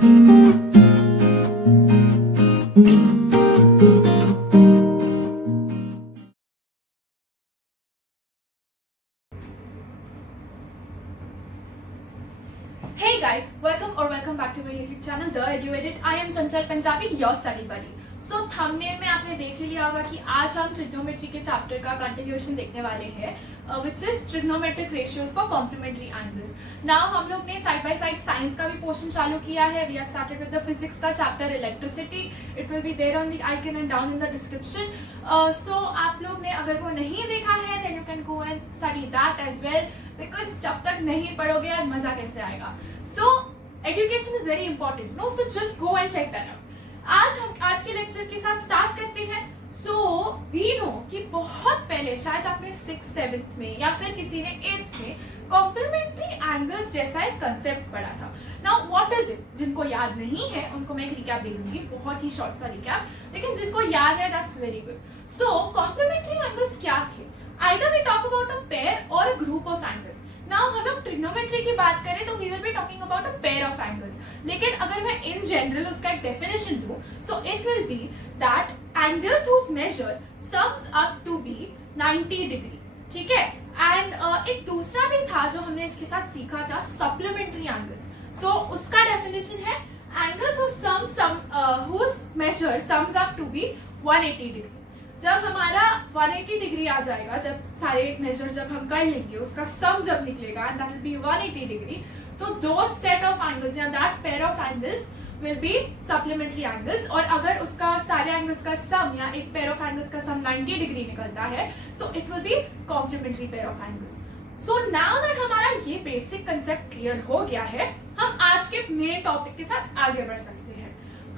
Hey guys, welcome back to my YouTube channel The Edu Edit. I am Chanchal Punjabi, your study buddy. So thumbnail में आपने देख ही लिया होगा कि आज हम ट्रिग्नोमेट्री के चैप्टर का कंटिन्यूएशन देखने वाले हैं, which is trigonometric ratios for complementary angles. Now हम लोग ने साइड बाय साइड साइंस का भी पोर्शन चालू किया है. We have started with the physics का chapter electricity. It will be there on the icon and down in the description. So आप लोग ने अगर वो नहीं देखा है, then you can go and study that as well. Because जब तक नहीं पढ़ोगे यार मजा कैसे आएगा. So education is very important. No, so just go and check that out. आज के लेक्चर के साथ स्टार्ट करते हैं. सो वी नो कि बहुत पहले शायद आपने 6th 7th में या फिर किसी ने 8th में कॉम्प्लीमेंट्री एंगल्स जैसा एक कंसेप्ट पढ़ा था. Now what is it? जिनको याद नहीं है उनको मैं एक रिकैप दे दूंगी, बहुत ही शॉर्ट सा रिकैप, लेकिन जिनको याद है that's very good. So complementary angles क्या थे? Either we talk about a pair or a group of angles. Now हम लोग ट्रिग्नोमेट्री की बात करें तो we will be talking about a pair of angles. लेकिन अगर मैं इन जनरल उसका एक डेफिनेशन दूं, so it will be that angles whose measure sums up to be 90 degree. ठीक है. एंड एक दूसरा भी था जो हमने इसके साथ सीखा था, सप्लीमेंट्री एंगल्स. सो उसका डेफिनेशन है angles whose measure sums up to be 180 degree. जब हमारा 180 डिग्री आ जाएगा, जब सारे मेजर जब हम कर लेंगे, उसका सम जब निकलेगा and that will be 180 degree, तो दो सेट ऑफ एंगल्स या that pair of angles will be supplementary angles. और अगर उसका सारे एंगल्स का सम या एक पेयर ऑफ एंगल्स का सम 90 डिग्री निकलता है, so it will be complementary pair of angles. So now that हमारा ये बेसिक कंसेप्ट क्लियर हो गया है, हम आज के मेन टॉपिक के साथ आगे बढ़ सकते हैं.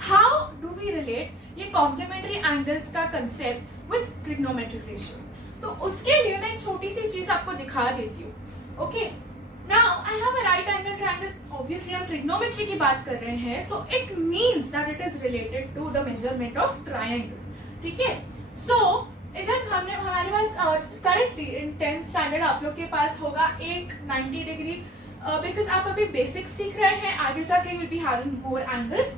हाउ डू वी रिलेट ये कॉम्प्लीमेंट्री एंगल्स का कंसेप्ट विद ट्रिग्नोमेट्रिक रेशियोज? तो उसके लिए मैं एक छोटी सी चीज आपको दिखा देती हूँ. Okay. Now I have a right angle triangle. Obviously हम ट्रिग्नोमेट्री की बात कर रहे हैं, so it means that it is related to the measurement of triangles. ठीक है. सो इधर हमारे पास करेंटली इन 10th स्टैंडर्ड आप लोग के पास होगा एक 90 डिग्री, बिकॉज आप अभी बेसिक्स सीख रहे हैं, आगे जाके you will be having more angles.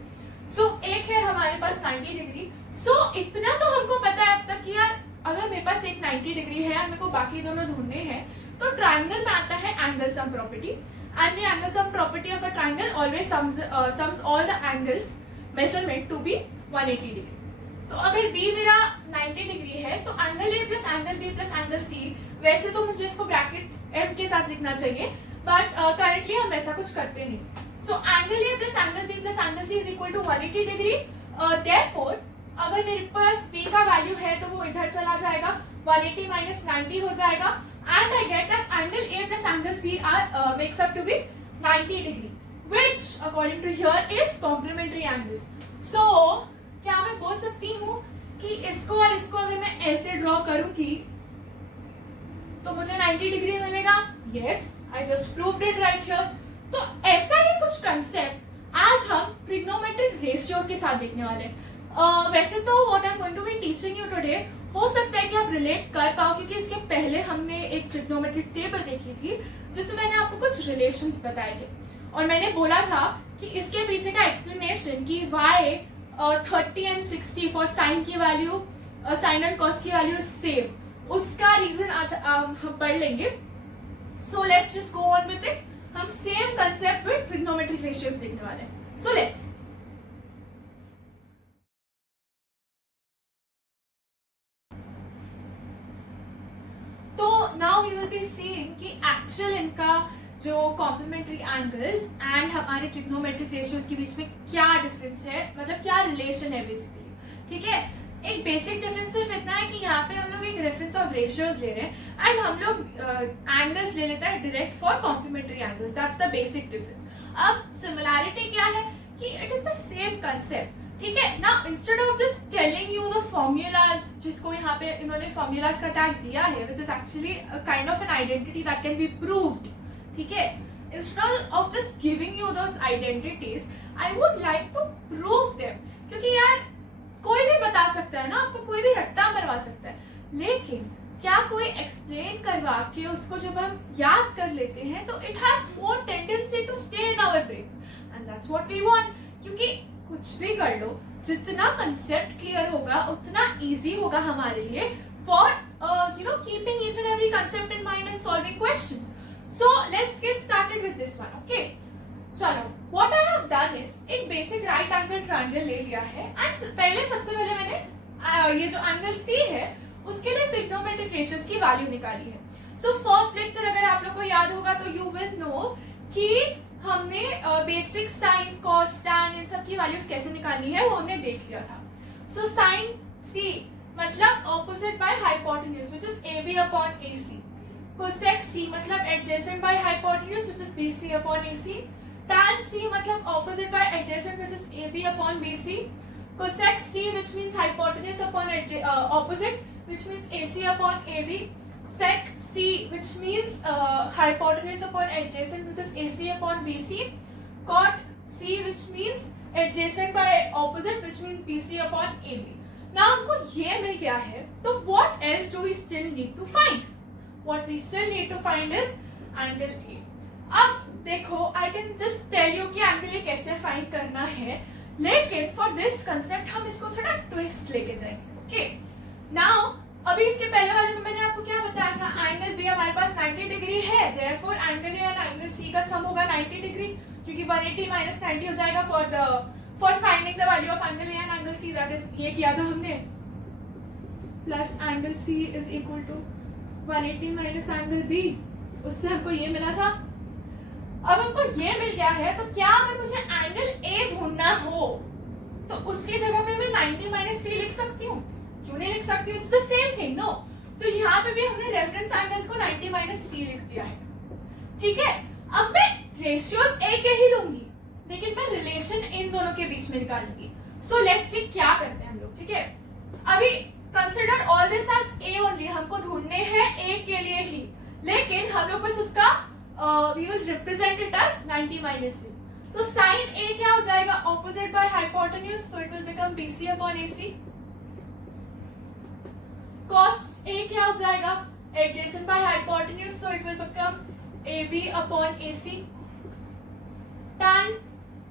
So एक है हमारे पास 90 डिग्री. सो इतना तो हमको पता है अब तक कि यार अगर मेरे पास एक 90 डिग्री है और मेरे को बाकी दोनों ढूंढने हैं, तो ट्रायंगल में आता है angle sum property, and the angle sum property of a triangle always sums all the angles measurement to be 180 degree. तो अगर बी मेरा 90 डिग्री है तो angle A plus angle B plus angle C, वैसे तो मुझे इसको ब्रैकेट एम के साथ लिखना चाहिए, बट करेंटली हम ऐसा कुछ करते नहीं. So angle A plus angle B plus angle C is equal to 180 degree. Therefore, अगर मेरे पास B का वैल्यू है तो वो इधर चला जाएगा, 180 minus 90 हो जाएगा, and I get that angle A plus angle C are makes up to be 90 degree, which according to here is complementary angles. So क्या मैं बोल सकती हूँ कि इसको और इसको अगर मैं ऐसे ड्रॉ करूँगी तो मुझे 90 डिग्री मिलेगा? Yes, I just proved it right here. तो ऐसा ही कुछ कंसेप्ट आज हम ट्रिग्नोमेट्रिक रेशियोज के साथ देखने वाले हैं. वैसे तो what I am going to be teaching you today, हो सकता है कि आप रिलेट कर पाओ, क्योंकि इसके पहले हमने एक ट्रिग्नोमेट्रिक टेबल देखी थी जिसमें मैंने आपको कुछ रिलेशंस बताए थे, और मैंने बोला था कि इसके पीछे का एक्सप्लेनेशन कि वाई 30 and 60 फॉर साइन की वैल्यू, साइन एंड कॉस की वैल्यू सेम, उसका रीजन आज हम पढ़ लेंगे. So let's just go on with it. हम same concept with trigonometric ratios देखने वाले हैं. So let's. तो now we will be seeing कि एक्चुअल इनका जो कॉम्प्लीमेंट्री एंगल्स एंड हमारे ट्रिग्नोमेट्रिक रेशियोज के बीच में क्या डिफरेंस है, मतलब क्या रिलेशन है बेसिकली. ठीक है. एक बेसिक डिफरेंस सिर्फ इतना है कि यहाँ पे हम लोग एक रेफरेंस ऑफ रेशियोज ले रहे हैं एंड हम लोग एंगल्स ले लेते हैं direct for complementary angles. That's the basic difference. अब सिमिलैरिटी क्या है कि it is the same concept. ठीक है ना. Instead of just telling you the formulas, जिसको यहाँ पे इन्होंने फॉर्मूलाज का टैग दिया है, which is actually kind of an identity that can be proved. ठीक है. Instead of just giving you those identities, I would like to prove them, क्योंकि यार कोई भी बता सकता है ना, आपको कोई भी रट्टा मरवा सकता है, लेकिन क्या कोई एक्सप्लेन करवा के उसको जब हम याद कर लेते हैं तो it has more tendency to stay in our brains. And that's what we want, क्योंकि कुछ भी कर लो, जितना कंसेप्ट क्लियर होगा उतना इजी होगा हमारे लिए for keeping each and every concept in mind and solving questions. So let's get started with this one. Okay, चलो what I have done is एक बेसिक राइट एंगल ट्रायंगल ले लिया है एंड सबसे पहले मैंने ये जो एंगल सी है उसके लिए ट्रिग्नोमेट्रिक रेशियोज की वैल्यू निकाली है. सो फर्स्ट लेक्चर अगर आप लोग को याद होगा तो यू विल नो कि हमने बेसिक साइन कॉस टैन इन सब की वैल्यूज कैसे निकालनी है वो हमने देख लिया था. सो साइन सी मतलब opposite by hypotenuse which is AB upon AC. Cosec C मतलब adjacent by hypotenuse which is BC upon AC. tan C मतलब opposite by adjacent which is AB upon BC. Cosec C which means hypotenuse upon opposite which means AC upon AB. Sec C which means hypotenuse upon adjacent which is AC upon BC. Cot C which means adjacent by opposite which means BC upon AB. Now हमको ये मिल गया है, तो what else do we still need to find? What we still need to find is angle A. अब देखो I can just tell you कि angle A कैसे find करना है, लेकिन फॉर दिस कंसेप्ट हम इसको थोड़ा ट्विस्ट लेके जाएंगे. ओके, नाउ अभी इसके पहले वाले में मैंने आपको क्या बताया था, एंगल बी हमारे पास 90 डिग्री है, देयरफॉर एंगल ए और एंगल सी का सम होगा 90 डिग्री, क्योंकि 180 माइनस 90 हो जाएगा for finding the value of angle A and angle C. That is ये किया था हमने, plus angle C is equal to 180 minus angle B, उससे हमको ये मिला था. अब हमको ये मिल गया है, तो क्या अगर मुझे एंगल ए ढूंढना हो तो उसकी जगह पे मैं 90 माइनस सी लिख सकती हूँ? क्यों नहीं लिख सकती हूँ? It's the same thing no. तो यहाँ पे भी हमने रेफरेंस एंगल्स को 90 माइनस सी लिख दिया है. ठीक है, अब मैं रेशियोज ए के ही लूंगी, लेकिन मैं रिलेशन इन दोनों के बीच में निकालूंगी. सो लेट्स सी क्या करते हैं हम लोग. ठीक है, अभी consider all this as A only, हमको ढूंढने हैं ए के लिए ही, लेकिन हम लोग बस उसका we will represent it as 90 minus c. तो sin A क्या हो जाएगा, opposite by hypotenuse, so it will become BC upon AC. cos A क्या हो जाएगा, adjacent by hypotenuse, so it will become AB upon AC. tan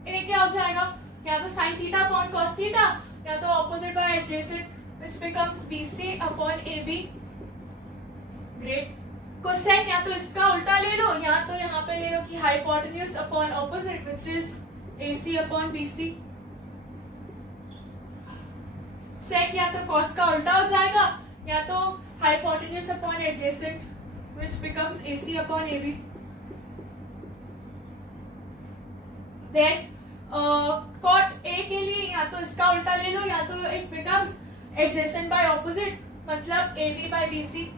A क्या हो जाएगा, या तो sin theta upon cos theta, या तो opposite by adjacent which becomes BC upon AB. Great. Cosec या तो इसका उल्टा ले लो, या तो यहाँ पे ले लो कि hypotenuse upon opposite which is AC upon BC. Sec या तो कॉस का उल्टा हो जाएगा, या तो hypotenuse upon adjacent which becomes AC upon AB. Then cot A के लिए या तो इसका उल्टा ले लो, या तो it becomes adjacent by opposite मतलब AB बाय BC.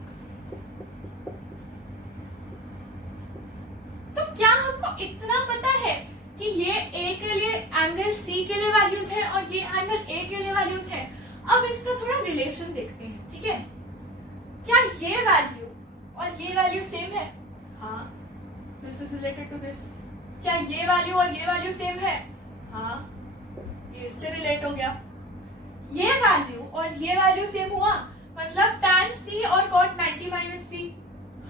तो क्या हमको इतना पता है कि ये A के लिए एंगल C के लिए वैल्यूज है और ये एंगल A के लिए वैल्यूज है. अब इसका थोड़ा रिलेशन देखते हैं. ठीक है, क्या ये वैल्यू और ये वैल्यू सेम है? हाँ, this is related to this. क्या ये वैल्यू और ये वैल्यू सेम है? हाँ, ये इससे रिलेट हो गया. ये वैल्यू और ये वैल्यू सेम हुआ, मतलब tan C और cot 90 माइनस C.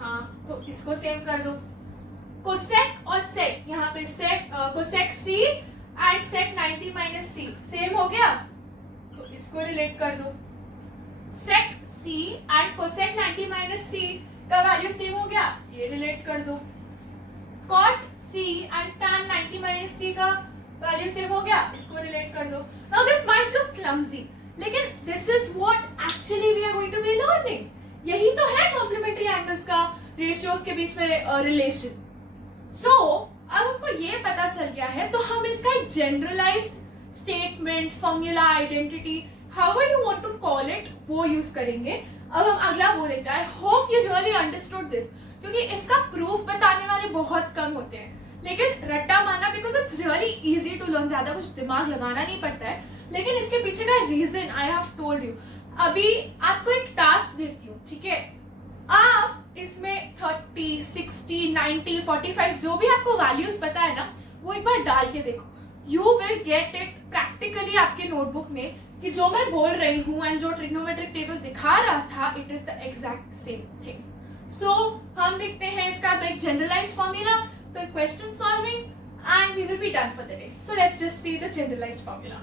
हाँ, तो इसको सेम कर दो. कोसेक और सेक, यहाँ पे sec cosec C and sec 90 minus C same हो गया, तो इसको रिलेट कर दो. Sec C and cosec 90 minus C का वैल्यू सेम हो गया, ये रिलेट कर दो. Cot C and tan 90 minus C का वैल्यू सेम हो गया, इसको रिलेट कर दो. Now this might look clumsy, लेकिन this is what actually we are going to be learning. यही तो है कॉम्प्लीमेंट्री एंगल्स का रेशियोज के बीच में रिलेशन. सो अब हमको ये पता चल गया है, तो हम इसका एक generalized statement, formula, identity, however you want to call it, वो यूज करेंगे. अब हम अगला वो देखते हैं. I hope you really understood this, क्योंकि इसका प्रूफ बताने वाले बहुत कम होते हैं, लेकिन रट्टा मारना because it's really easy to learn, ज्यादा कुछ दिमाग लगाना नहीं पड़ता है. लेकिन इसके पीछे का reason I have told you. अभी आपको एक टास्क देती हूँ, ठीक है, आप इसमें 30, 60, 90, 45 जो भी आपको वैल्यूज पता है ना, वो एक बार डाल के देखो. You will get it practically आपके नोटबुक में कि जो मैं बोल रही हूँ एंड जो ट्रिग्नोमेट्रिक टेबल दिखा रहा था, it is the exact same thing. So हम देखते हैं इसका एक जनरलाइज्ड फॉर्मूला, फिर question solving and we will be done for the day. So let's just see the generalized formula.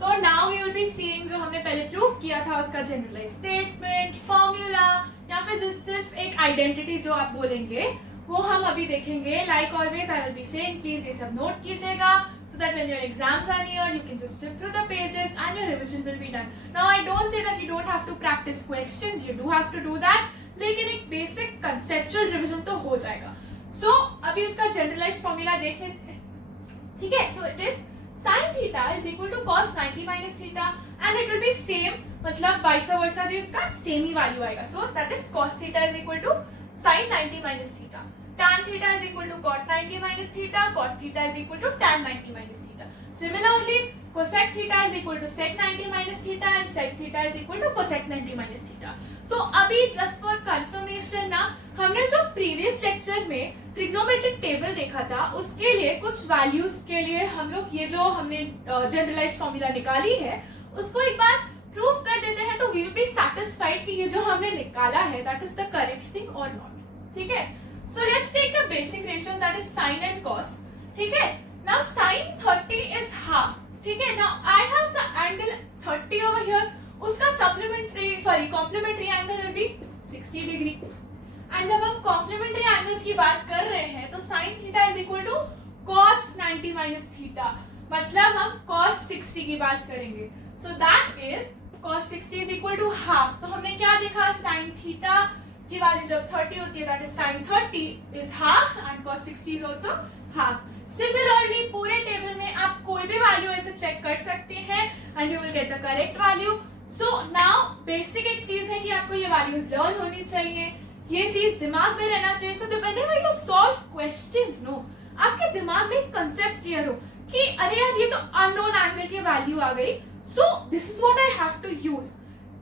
तो now we will be seeing जो हमने पहले प्रूफ किया था उसका जनरलाइज स्टेटमेंट, फॉर्मूला या फिर जो सिर्फ एक आइडेंटिटी जो आप बोलेंगे वो हम अभी देखेंगे. Like always I will be saying please ये सब नोट कीजिएगा so that when your exams are near you can just flip through the pages and your revision will be done. Now I don't say that you don't have to practice questions, you do have to do that, लेकिन एक basic conceptual revision तो हो जाएगा. सो अभी उसका generalised formula देख लेते हैं. ठीक है, so it is sin theta is equal to cos 90 minus theta and it will be same, मतलब vice versa भी उसका सेम ही वैल्यू आएगा. सो that is cos theta is equal to sin 90 minus theta, tan theta is equal to cot 90 minus theta, cot theta is equal to tan 90 minus theta. Similarly, cosec theta is equal to sec 90 minus theta and sec theta is equal to cosec 90 minus theta. तो अभी just for confirmation ना, हमने जो previous lecture में trigonometric table देखा था उसके लिए कुछ वैल्यूज के लिए हम लोग ये जो हमने जनरलाइज्ड फॉर्मूला निकाली है उसको एक बार प्रूफ कर देते हैं तो वी विल बी सैटिस्फाइड कि ये जो हमने निकाला है that is the correct thing और नॉट. ठीक है, so let's take the basic ratios that is sine and cos. ठीक है, नाउ साइन 30 इज हाफ. ठीक है, now I have the angle 30 over here, उसका complementary angle will be 60 degree. And जब हम कॉम्प्लीमेंट्री एंगल्स की बात कर रहे हैं तो sin theta is equal to cos 90 minus theta, मतलब हम cos 60 की बात करेंगे. So that is cos 60 is equal to half. तो हमने क्या देखा, sin थीटा की वैल्यू जब 30 होती है that is sin 30 is half and cos 60 is also half. Similarly पूरे टेबल में आप कोई भी वैल्यू ऐसे चेक कर सकते हैं and you will get the correct value. So now basic एक चीज है कि आपको ये वैल्यूज लर्न होनी चाहिए, ये चीज दिमाग में रहना चाहिए. So whenever you solve questions no, आपके दिमाग में कंसेप्ट क्लियर हो कि अरे यार ये तो अननोन एंगल की वैल्यू आ गई, so this is what I have to use.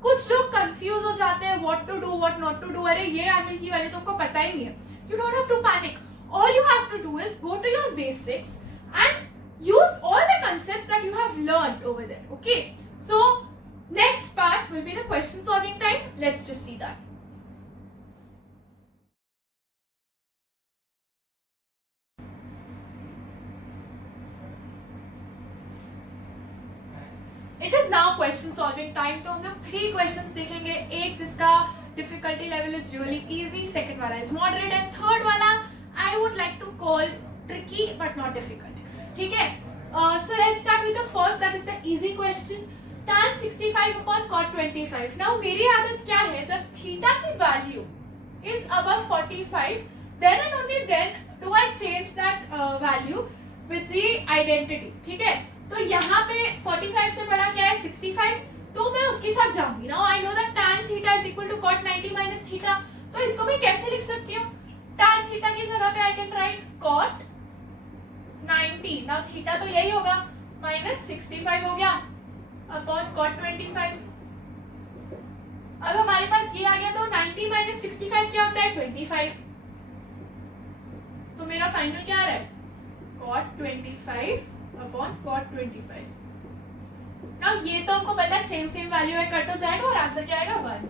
कुछ लोग कंफ्यूज हो जाते हैं what to do what not to do. अरे ये एंगल की वैल्यू तुमको पता ही नहीं है. You don't have to panic. All you have to do is go to your basics and use all the concepts that you have learned over there. Okay, so next part will be the question solving time. Let's just see that. It is now question solving time. तो हम लोग 3 questions देखेंगे. एक जिसका difficulty level is really easy, second वाला is moderate and third वाला I would like to call tricky but not difficult. ठीक है, so let's start with the first, that is the easy question. Tan 65 upon cot 25. Now मेरी आदत क्या है, जब theta की value is above 45 then and only then do I change that value with the identity. ठीक है, तो यहाँ पे 45 से बड़ा क्या है 65, तो मैं उसके साथ जाऊंगी. Now I know that tan theta is equal to cot 90 minus theta. तो इसको मैं कैसे लिख सकती हूँ, tan थीटा की जगह पे आई can right cot 90. Now theta तो यही होगा माइनस 65 हो गया अपॉन cot 25. अब हमारे पास ये आ गया तो 90 माइनस 65 क्या होता है 25. तो मेरा फाइनल क्या आ रहा है cot 25 अपॉन cot 25. नाउ ये तो हमको पता है सेम वैल्यू है, कट हो जाएगा और आंसर क्या आएगा 1.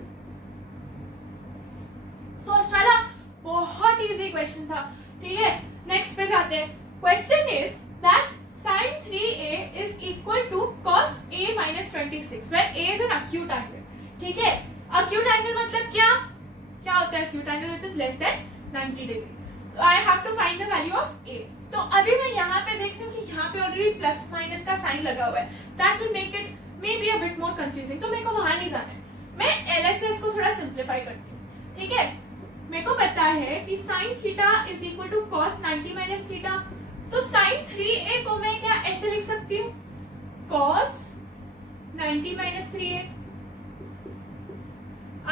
फर्स्ट वाला बहुत इजी क्वेश्चन था. ठीक है, नेक्स्ट पे जाते हैं. Question is that sin 3a is equal to cos a minus 26 where a is an acute angle. ठीक है, acute angle मतलब क्या होता है acute angle which is less than 90 degree. तो I have to find the value of a. तो अभी मैं यहाँ पे देख रही हूँ कि यहाँ पे ऑलरेडी प्लस माइनस का साइन लगा हुआ है. That will make it maybe a bit more confusing. तो मेरे को वहां नहीं जाना है, मैं LHS को थोड़ा सिंप्लीफाई करती हूँ. ठीक है, मेरे को पता है कि sin theta is equal to cos 90 minus theta. तो sin 3a को मैं क्या ऐसे लिख सकती हूँ cos 90 माइनस 3a.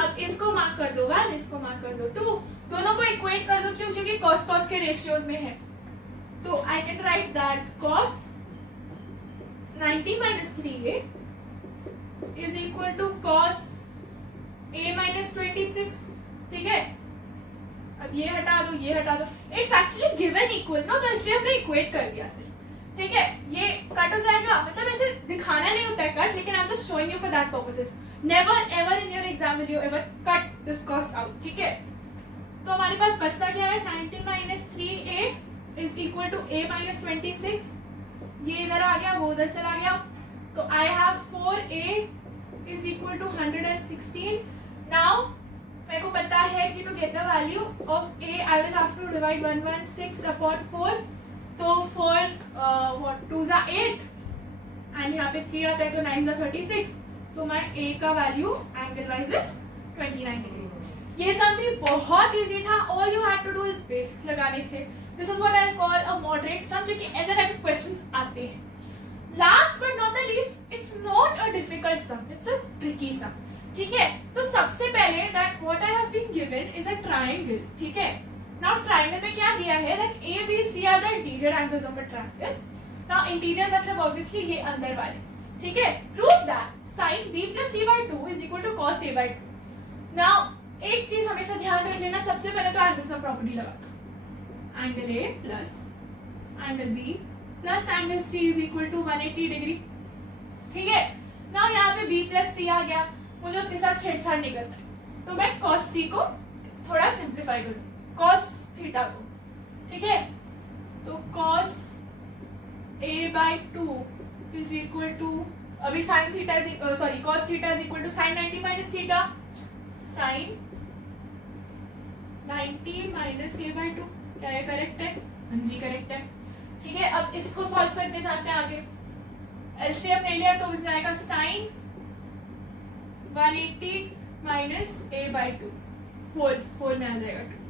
अब इसको मार्क कर दो 1, इसको मार्क कर दो 2, दोनों को इक्वेट कर दो. क्यों, क्योंकि cos के रेशियोज में है. तो I can write that cos 90 minus 3a is equal to cos a minus 26. ठीक है, अब ये हटा दो, ये हटा दो. It's actually given equal no, तो इसलिए हमने इक्वेट कर दिया सिर्फ. ठीक है, ये कट हो जाएगा, मतलब ऐसे दिखाना नहीं होता है कट, लेकिन I am just showing you for that purposes. Never ever in your exam will you ever cut this cos out. ठीक है, तो हमारे पास बचता क्या है, 90 minus 3a is equal to a minus 26. ये इधर आ गया, वो उधर चला गया, तो I have 4a is equal to 116. Now मेरे को पता है कि to get the value of a I will have to divide 116 upon 4. तो 4 व्हाट 2 जा 8 एंड यहाँ पे 3 आता है तो 9 जा 36. तो मैं a का value angle wise is 29 degree. ये सब भी बहुत इजी था. All you had to do is basics लगाने थे. This is what I call a moderate sum, जो कि ऐसे टाइप ऑफ क्वेश्चंस आते हैं. Last but not the least, it's not a difficult sum, it's a tricky sum. ठीक है, तो सबसे पहले that what I have been given is a triangle. ठीक है, नाउ ट्रायंगल में क्या दिया है, that A B C are the interior angles of a triangle. Now interior मतलब ऑब्वियसली ये अंदर वाले. ठीक है, prove that sin b plus c by 2 is equal to cos a by 2. Now एक चीज हमेशा ध्यान रख लेना, सबसे पहले तो एंगल सम प्रॉपर्टी लगा. Angle a plus angle b plus angle c is equal to 180 degree. ठीक है, नाउ यहाँ पे b प्लस c आ गया, मुझे उसके साथ छेड़छाड़ नहीं करना है, तो मैं cos c को थोड़ा सिंप्लीफाई करूँ, cos थीटा को. ठीक है, तो cos a by 2 is equal to, अभी sin theta is sorry cos theta is equal to sin 90 minus theta, sin 90 minus a by 2. क्या ये करेक्ट है? हाँ जी करेक्ट है. ठीक है, अब इसको सॉल्व करते जाते हैं आगे. एलसीएम ले लिया तो बच जाएगा sin 180 minus a by 2 whole में आ जाएगा 2.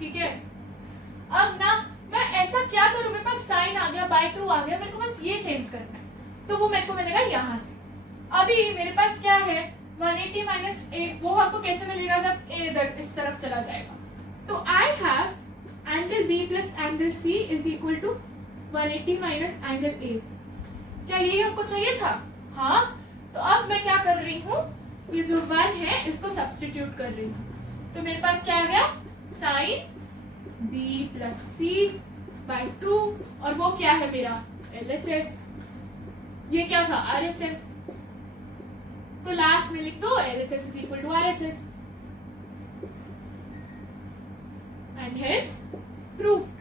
ठीक है, अब ना मैं ऐसा क्या करूं, मेरे पास sin आ गया by 2 आ गया, मेरे को बस ये चेंज करना है, तो वो मेरे को मिलेगा यहाँ से. अभी मेरे पास क्या है, 180 माइनस a, वो आपको कैसे मिलेगा जब a इधर इस तरफ चला जाएगा. तो I have angle b plus angle c is equal to 180 minus angle a. क्या यही हमको चाहिए था? हाँ, तो अब मैं क्या कर रही हूँ, ये जो 1 है इसको सब्स्टिट्यूट कर रही हूँ, तो मेरे पास क्या आ गया, sin b plus c by 2, और वो क्या है मेरा LHS. ये क्या था, RHS. तो लास्ट में लिख दो LHS is equal to RHS and hence proved.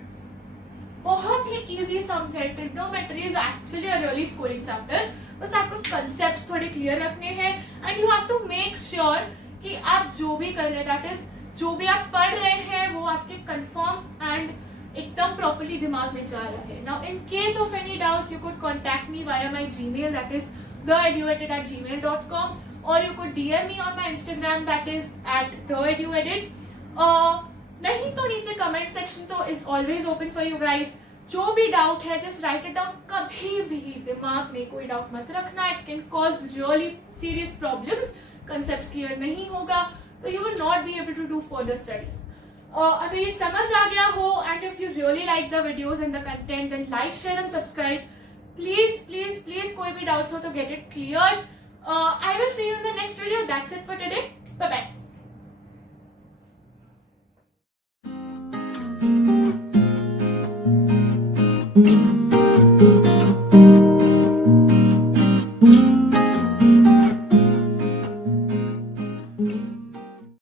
बहुत ही इजी सम्स है. Trigonometry is actually a really scoring chapter. बस आपको कंसेप्ट्स थोड़े क्लियर रखने हैं and you have to make sure कि आप जो भी कर रहे हैं, दैट इज जो भी आप पढ़ रहे हैं वो आपके कंफर्म एंड एकदम प्रॉपर्ली दिमाग में जा रहा है. Now in case of any doubts you could contact me via my Gmail, that is theeduedit@gmail.com, or you could DM me on my Instagram, that is @theeduedit. नहीं तो नीचे कमेंट सेक्शन तो is always open for you guys. जो भी doubt है just right it down. कभी भी दिमाग में कोई डाउट मत रखना, it can cause really serious problems. Concepts clear नहीं होगा तो you will not be able to do further studies. अगर ये समझ आ गया हो and if you really like the videos and the content, then like share and subscribe. Please please please कोई भी डाउट्स हो तो get it clear. I will see you in the next video. That's it for today. Bye bye.